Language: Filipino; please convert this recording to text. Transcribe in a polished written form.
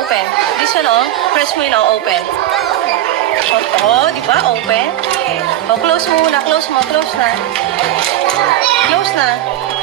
open. This one, oh. Press mo yun, oh, open. Oh, di ba? Open. Oh, close mo muna. Close mo. Close na. Close na.